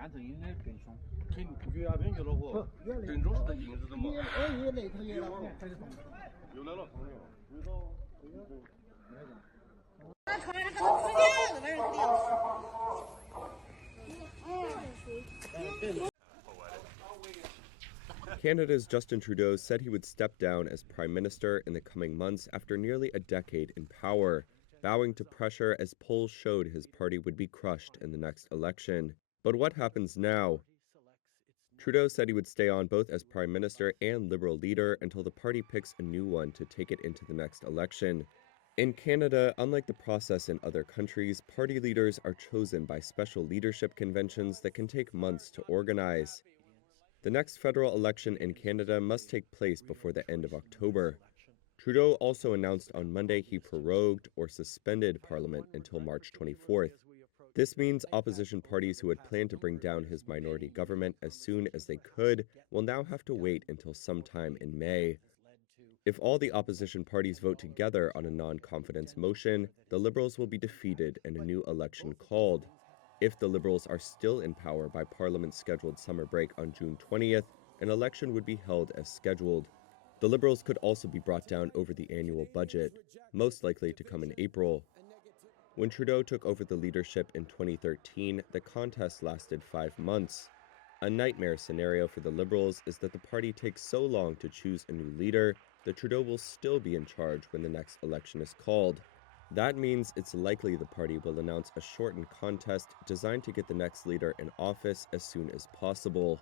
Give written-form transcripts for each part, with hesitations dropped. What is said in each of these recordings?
现在应该更凶。越压边角了嚯，郑州市的影子的嘛。越那头越了，开始动。又来了，朋友，回到。Canada's Justin Trudeau said he would step down as Prime Minister in the coming months after nearly a decade in power, bowing to pressure as polls showed his party would be crushed in the next election. But what happens now? Trudeau said he would stay on both as Prime Minister and Liberal leader until the party picks a new one to take it into the next election. In Canada, unlike the process in other countries, party leaders are chosen by special leadership conventions that can take months to organize. The next federal election in Canada must take place before the end of October. Trudeau also announced on Monday he prorogued or suspended Parliament until March 24th. This means opposition parties who had planned to bring down his minority government as soon as they could will now have to wait until sometime in May. If all the opposition parties vote together on a non-confidence motion, the Liberals will be defeated and a new election called. If the Liberals are still in power by Parliament's scheduled summer break on June 20th, an election would be held as scheduled. The Liberals could also be brought down over the annual budget, most likely to come in April. When Trudeau took over the leadership in 2013, the contest lasted 5 months. A nightmare scenario for the Liberals is that the party takes so long to choose a new leader that Trudeau will still be in charge when the next election is called. That means it's likely the party will announce a shortened contest designed to get the next leader in office as soon as possible.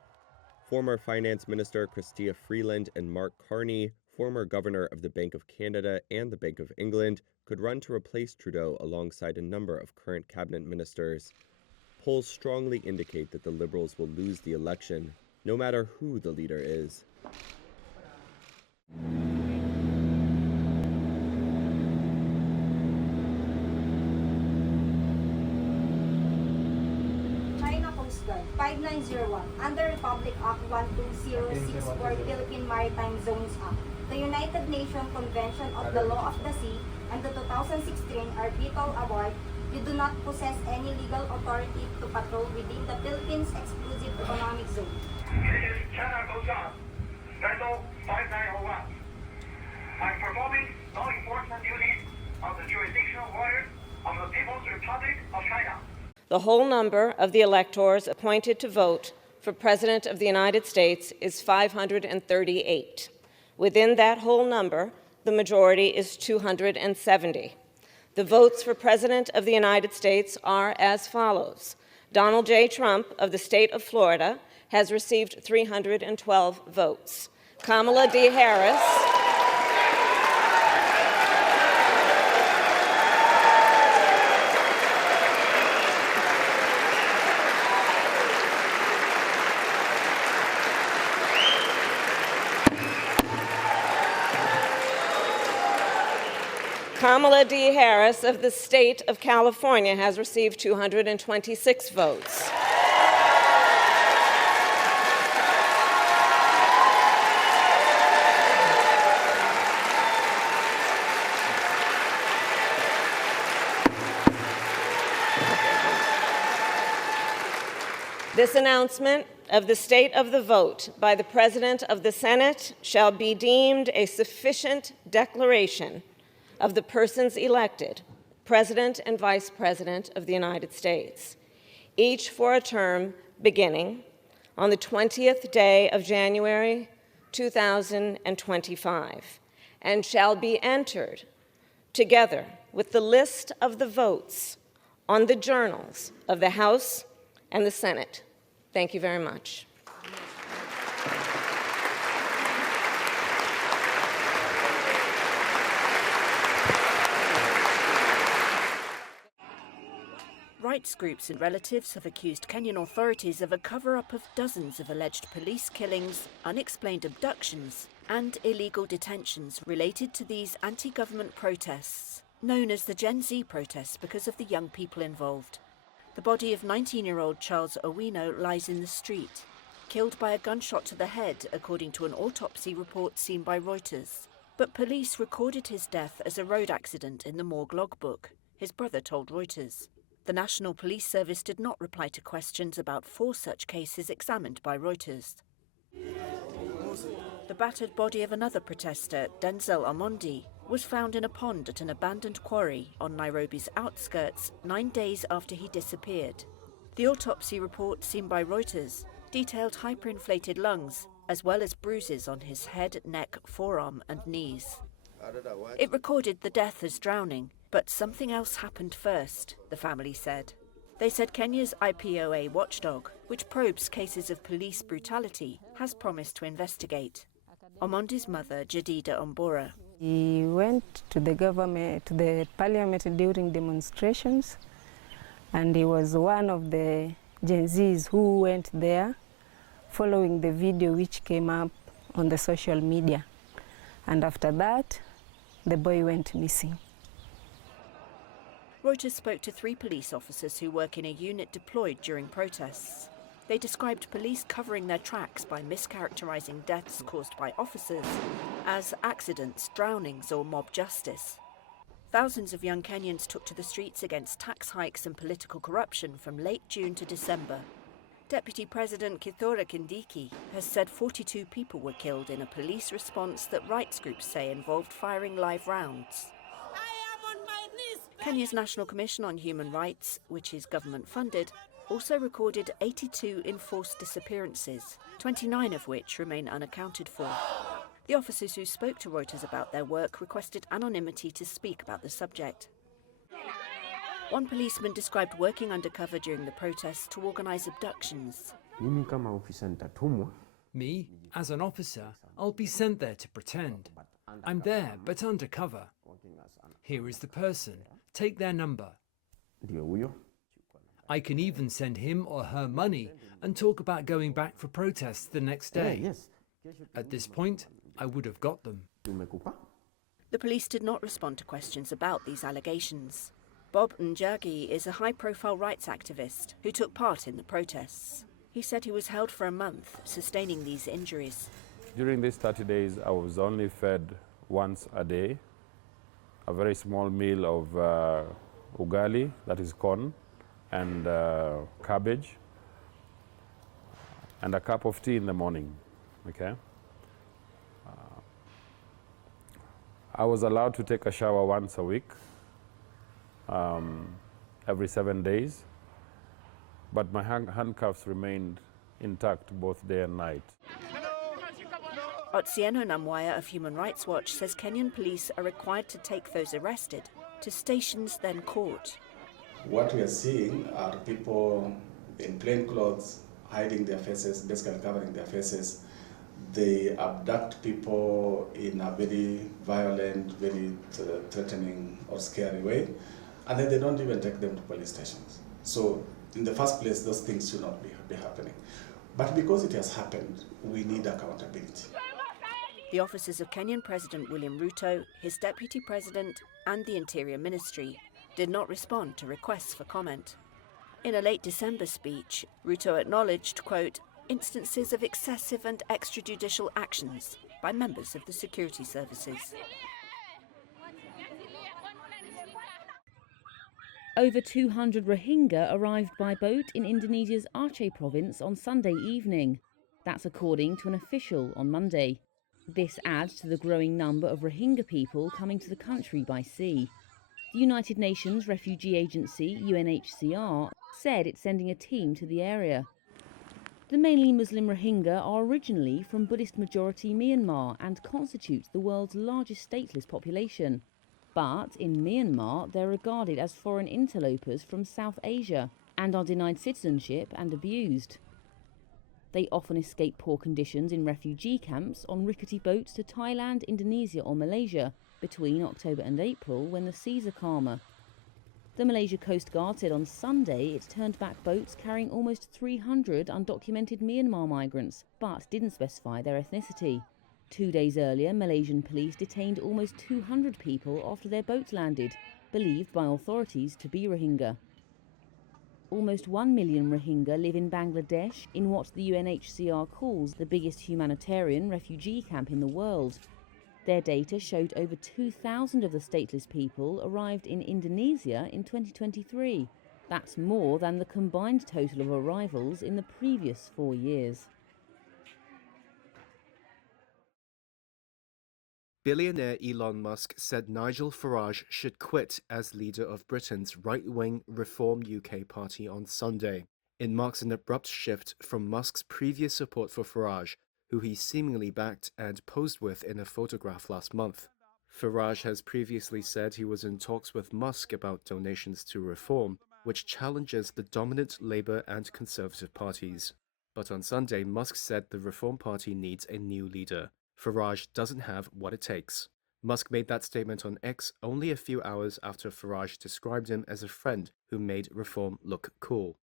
Former Finance Minister Chrystia Freeland and Mark Carney, former Governor of the Bank of Canada and the Bank of England, could run to replace Trudeau alongside a number of current cabinet ministers. Polls strongly indicate that the Liberals will lose the election, no matter who the leader is. China Coast Guard 5901 under Republic Act 1206 or Philippine Maritime Zones Act, the United Nations Convention of the Law of the Sea, and the 2016 Arbitral Award, you do not possess any legal authority to patrol within the Philippines Exclusive Economic Zone. This is China Coast Guard, Vessel 5901. I'm performing law enforcement duties on the jurisdictional waters of the People's Republic of China. The whole number of the electors appointed to vote for President of the United States is 538. Within that whole number, the majority is 270. The votes for President of the United States are as follows. Donald J. Trump of the state of Florida has received 312 votes. Kamala D. Harris Kamala D. Harris of the state of California has received 226 votes. This announcement of the state of the vote by the President of the Senate shall be deemed a sufficient declaration of the persons elected, President and Vice President of the United States, each for a term beginning on the 20th day of January 2025, and shall be entered together with the list of the votes on the journals of the House and the Senate. Thank you very much. Rights groups and relatives have accused Kenyan authorities of a cover-up of dozens of alleged police killings, unexplained abductions, and illegal detentions related to these anti-government protests, known as the Gen Z protests because of the young people involved. The body of 19-year-old Charles Owino lies in the street, killed by a gunshot to the head, according to an autopsy report seen by Reuters. But police recorded his death as a road accident in the morgue logbook, his brother told Reuters. The National Police Service did not reply to questions about 4 such cases examined by Reuters. The battered body of another protester, Denzel Omondi, was found in a pond at an abandoned quarry on Nairobi's outskirts 9 days after he disappeared. The autopsy report seen by Reuters detailed hyperinflated lungs, as well as bruises on his head, neck, forearm and knees. It recorded the death as drowning, but something else happened first, the family said. They said Kenya's IPOA watchdog, which probes cases of police brutality, has promised to investigate. Omondi's mother, Jadida Ombora. He went to the parliament during demonstrations, and he was one of the Gen Zs who went there following the video which came up on the social media. And after that, the boy went missing. Reuters spoke to 3 police officers who work in a unit deployed during protests. They described police covering their tracks by mischaracterizing deaths caused by officers as accidents, drownings or mob justice. Thousands of young Kenyans took to the streets against tax hikes and political corruption from late June to December. Deputy President Kithure Kindiki has said 42 people were killed in a police response that rights groups say involved firing live rounds. Kenya's National Commission on Human Rights, which is government-funded, also recorded 82 enforced disappearances, 29 of which remain unaccounted for. The officers who spoke to Reuters about their work requested anonymity to speak about the subject. One policeman described working undercover during the protests to organise abductions. Me, as an officer, I'll be sent there to pretend. I'm there, but undercover. Here is the person. Take their number. I can even send him or her money and talk about going back for protests the next day. At this point, I would have got them. The police did not respond to questions about these allegations. Bob Njagi is a high-profile rights activist who took part in the protests. He said he was held for a month, sustaining these injuries. During these 30 days, I was only fed once a day, a very small meal of ugali, that is corn, and cabbage, and a cup of tea in the morning, okay? I was allowed to take a shower once a week, every 7 days, but my handcuffs remained intact both day and night. Otsieno Namwaya of Human Rights Watch says Kenyan police are required to take those arrested to stations, then court. What we are seeing are people in plain clothes hiding their faces, basically covering their faces. They abduct people in a very violent, very threatening or scary way, and then they don't even take them to police stations. So in the first place, those things should not be happening. But because it has happened, we need accountability. The officers of Kenyan President William Ruto, his Deputy President and the Interior Ministry did not respond to requests for comment. In a late December speech, Ruto acknowledged, quote, instances of excessive and extrajudicial actions by members of the security services. Over 200 Rohingya arrived by boat in Indonesia's Aceh province on Sunday evening. That's according to an official on Monday. This adds to the growing number of Rohingya people coming to the country by sea. The United Nations Refugee Agency, UNHCR, said it's sending a team to the area. The mainly Muslim Rohingya are originally from Buddhist-majority Myanmar and constitute the world's largest stateless population. But in Myanmar, they're regarded as foreign interlopers from South Asia and are denied citizenship and abused. They often escape poor conditions in refugee camps on rickety boats to Thailand, Indonesia or Malaysia between October and April when the seas are calmer. The Malaysia Coast Guard said on Sunday it turned back boats carrying almost 300 undocumented Myanmar migrants, but didn't specify their ethnicity. 2 days earlier, Malaysian police detained almost 200 people after their boats landed, believed by authorities to be Rohingya. Almost 1 million Rohingya live in Bangladesh in what the UNHCR calls the biggest humanitarian refugee camp in the world. Their data showed over 2,000 of the stateless people arrived in Indonesia in 2023. That's more than the combined total of arrivals in the previous 4 years. Billionaire Elon Musk said Nigel Farage should quit as leader of Britain's right-wing Reform UK party on Sunday. It marks an abrupt shift from Musk's previous support for Farage, who he seemingly backed and posed with in a photograph last month. Farage has previously said he was in talks with Musk about donations to Reform, which challenges the dominant Labour and Conservative parties. But on Sunday, Musk said the Reform Party needs a new leader. Farage doesn't have what it takes. Musk made that statement on X only a few hours after Farage described him as a friend who made Reform look cool.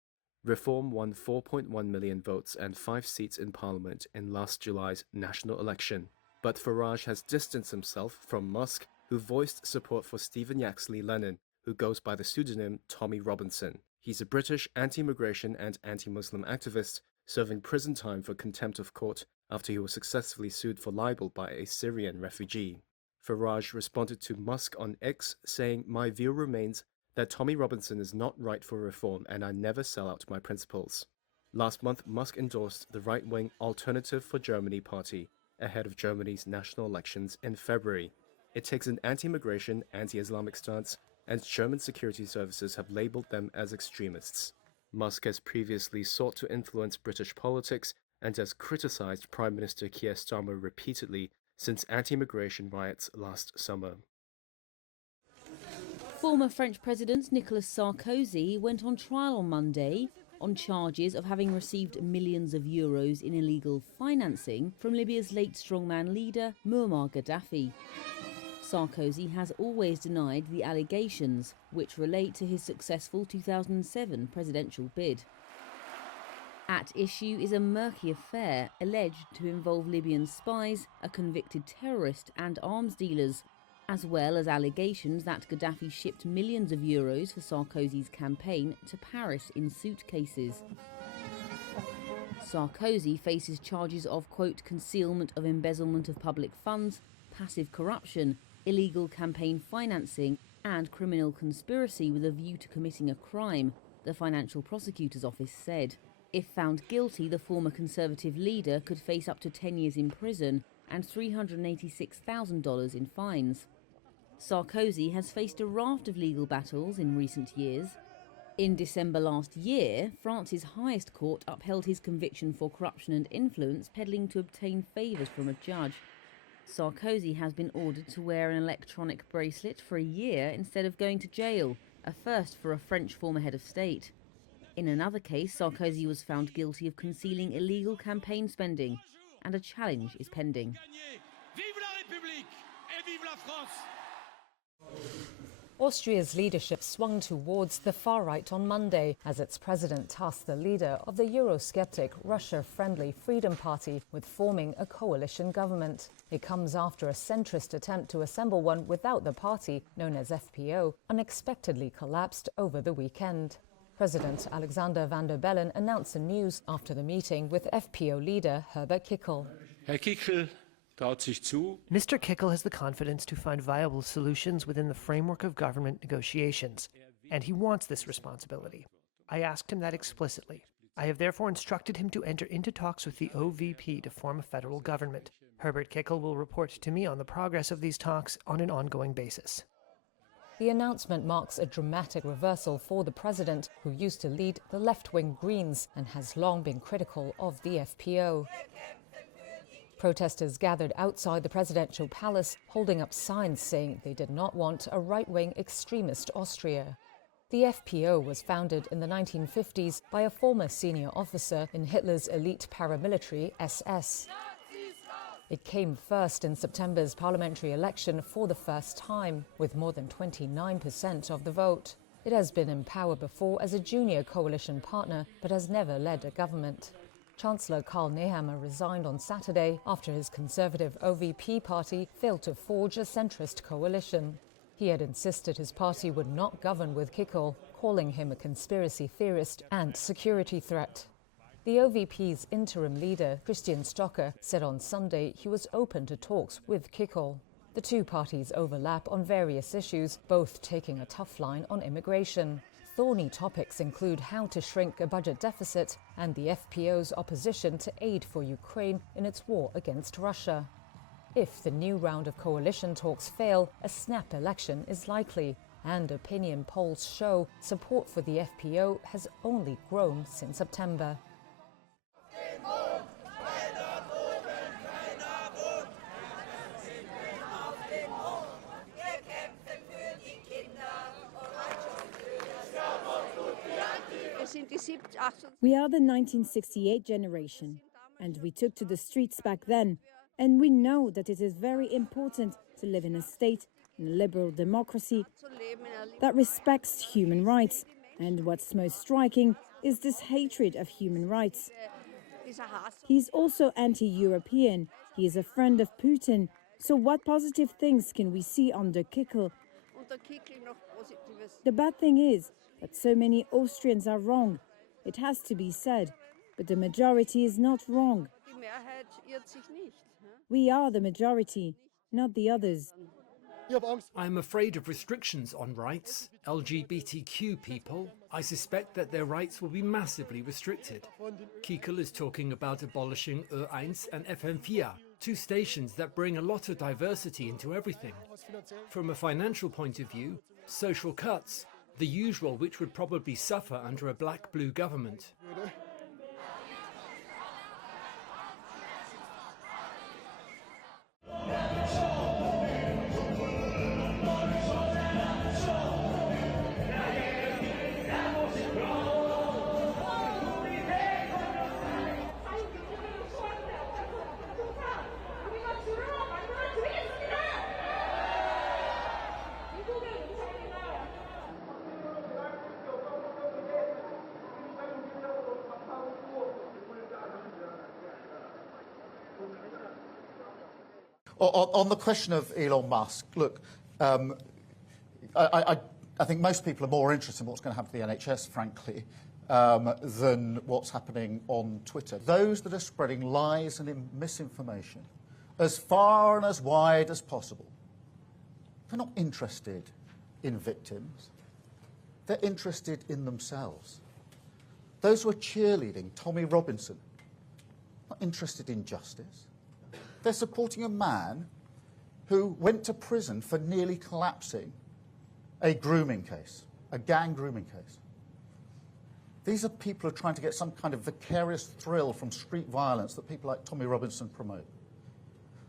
Reform won 4.1 million votes and 5 seats in Parliament in last July's national election. But Farage has distanced himself from Musk, who voiced support for Stephen Yaxley Lennon, who goes by the pseudonym Tommy Robinson. He's a British anti-immigration and anti-Muslim activist serving prison time for contempt of court after he was successfully sued for libel by a Syrian refugee. Farage responded to Musk on X, saying, "My view remains that Tommy Robinson is not right for reform and I never sell out my principles." Last month, Musk endorsed the right-wing Alternative for Germany party ahead of Germany's national elections in February. It takes an anti-immigration, anti-Islamic stance, and German security services have labelled them as extremists. Musk has previously sought to influence British politics and has criticised Prime Minister Keir Starmer repeatedly since anti-immigration riots last summer. Former French President Nicolas Sarkozy went on trial on Monday on charges of having received millions of euros in illegal financing from Libya's late strongman leader Muammar Gaddafi. Sarkozy has always denied the allegations, which relate to his successful 2007 presidential bid. At issue is a murky affair alleged to involve Libyan spies, a convicted terrorist and arms dealers, as well as allegations that Gaddafi shipped millions of euros for Sarkozy's campaign to Paris in suitcases. Sarkozy faces charges of, quote, concealment of embezzlement of public funds, passive corruption, illegal campaign financing and criminal conspiracy with a view to committing a crime, the Financial Prosecutor's Office said. If found guilty, the former Conservative leader could face up to 10 years in prison and $386,000 in fines. Sarkozy has faced a raft of legal battles in recent years. In December last year, France's highest court upheld his conviction for corruption and influence peddling to obtain favours from a judge. Sarkozy has been ordered to wear an electronic bracelet for a year instead of going to jail, a first for a French former head of state. In another case, Sarkozy was found guilty of concealing illegal campaign spending, and a challenge is pending. Austria's leadership swung towards the far right on Monday as its president tasked the leader of the Eurosceptic, Russia-friendly Freedom Party with forming a coalition government. It comes after a centrist attempt to assemble one without the party, known as FPO, unexpectedly collapsed over the weekend. President Alexander Van der Bellen announced the news after the meeting with FPO leader Herbert Kickl. Herr Kickl traut sich zu. Mr. Kickl has the confidence to find viable solutions within the framework of government negotiations, and he wants this responsibility. I asked him that explicitly. I have therefore instructed him to enter into talks with the OVP to form a federal government. Herbert Kickl will report to me on the progress of these talks on an ongoing basis. The announcement marks a dramatic reversal for the president, who used to lead the left-wing Greens and has long been critical of the FPO. Protesters gathered outside the presidential palace, holding up signs saying they did not want a right-wing extremist Austria. The FPO was founded in the 1950s by a former senior officer in Hitler's elite paramilitary SS. It came first in September's parliamentary election for the first time, with more than 29% of the vote. It has been in power before as a junior coalition partner, but has never led a government. Chancellor Karl Nehammer resigned on Saturday after his conservative OVP party failed to forge a centrist coalition. He had insisted his party would not govern with Kickl, calling him a conspiracy theorist and security threat. The OVP's interim leader, Christian Stocker, said on Sunday he was open to talks with Kickl. The two parties overlap on various issues, both taking a tough line on immigration. thorny topics include how to shrink a budget deficit and the FPO's opposition to aid for Ukraine in its war against Russia. If the new round of coalition talks fail, a snap election is likely, and opinion polls show support for the FPO has only grown since September. We are the 1968 generation, and we took to the streets back then, and we know that it is very important to live in a state, in a liberal democracy, that respects human rights. And what's most striking is this hatred of human rights. He's also anti-European, he is a friend of Putin, so what positive things can we see under Kickl? The bad thing is that so many Austrians are wrong. It has to be said, but the majority is not wrong. We are the majority, not the others. I'm afraid of restrictions on rights. LGBTQ people, I suspect that their rights will be massively restricted. Kickl is talking about abolishing Ö1 and FM4, two stations that bring a lot of diversity into everything. From a financial point of view, social cuts, the usual which would probably suffer under a black-blue government. On the question of Elon Musk, look, I think most people are more interested in what's going to happen to the NHS, frankly, than what's happening on Twitter. Those that are spreading lies and misinformation as far and as wide as possible, they're not interested in victims. They're interested in themselves. Those who are cheerleading Tommy Robinson, not interested in justice. They're supporting a man who went to prison for nearly collapsing a grooming case, a gang grooming case. These are people who are trying to get some kind of vicarious thrill from street violence that people like Tommy Robinson promote.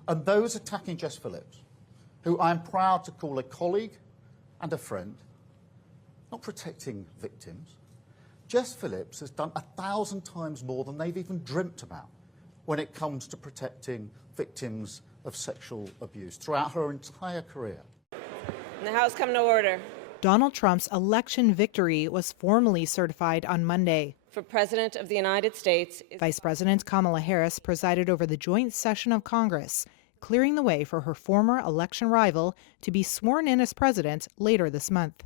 And those attacking Jess Phillips, who I'm proud to call a colleague and a friend, not protecting victims. Jess Phillips has done 1,000 times more than they've even dreamt about when it comes to protecting victims of sexual abuse throughout her entire career. The House come to order. Donald Trump's election victory was formally certified on Monday. For President of the United States, Vice President Kamala Harris presided over the joint session of Congress, clearing the way for her former election rival to be sworn in as president later this month.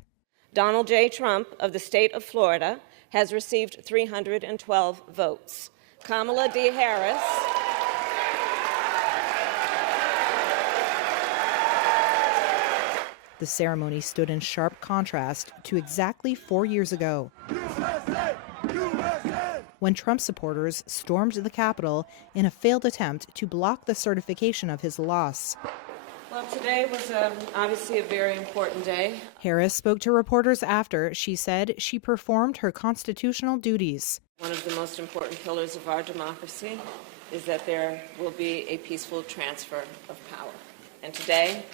Donald J. Trump of the state of Florida has received 312 votes. Kamala D. Harris The ceremony stood in sharp contrast to exactly 4 years ago, when Trump supporters stormed the Capitol in a failed attempt to block the certification of his loss. Well, today was obviously a very important day. Harris spoke to reporters after she said she performed her constitutional duties. One of the most important pillars of our democracy is that there will be a peaceful transfer of power. And today,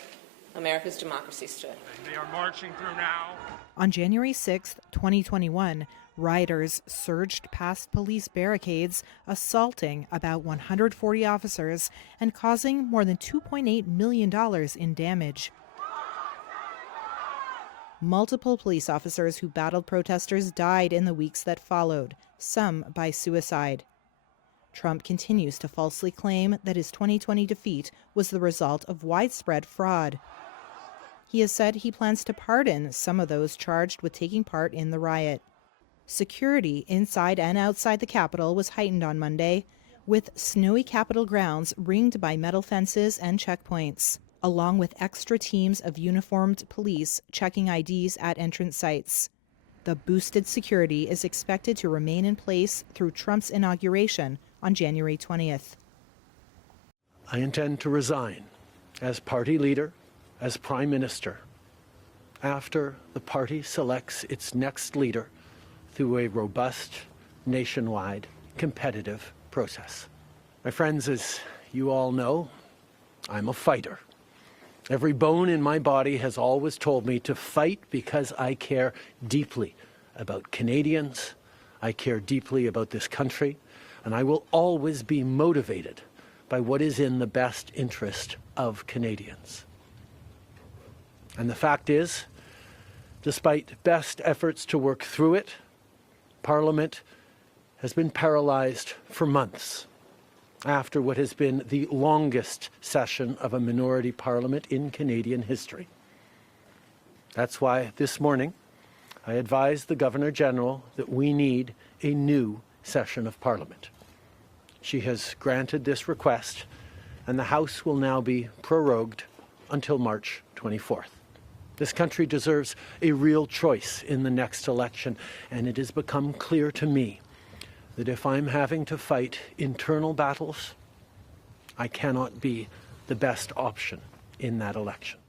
America's democracy stood. They are marching through now. On January 6, 2021, rioters surged past police barricades, assaulting about 140 officers and causing more than $2.8 million in damage. Multiple police officers who battled protesters died in the weeks that followed, some by suicide. Trump continues to falsely claim that his 2020 defeat was the result of widespread fraud. He has said he plans to pardon some of those charged with taking part in the riot. Security inside and outside the Capitol was heightened on Monday, with snowy Capitol grounds ringed by metal fences and checkpoints, along with extra teams of uniformed police checking IDs at entrance sites. The boosted security is expected to remain in place through Trump's inauguration on January 20th. I intend to resign as party leader, as prime minister, after the party selects its next leader through a robust, nationwide, competitive process. My friends, as you all know, I'm a fighter. Every bone in my body has always told me to fight because I care deeply about Canadians, I care deeply about this country, and I will always be motivated by what is in the best interest of Canadians. And the fact is, despite best efforts to work through it, Parliament has been paralyzed for months after what has been the longest session of a minority parliament in Canadian history. That's why this morning I advised the Governor-General that we need a new session of Parliament. She has granted this request, and the House will now be prorogued until March 24th. This country deserves a real choice in the next election, and it has become clear to me that if I'm having to fight internal battles, I cannot be the best option in that election.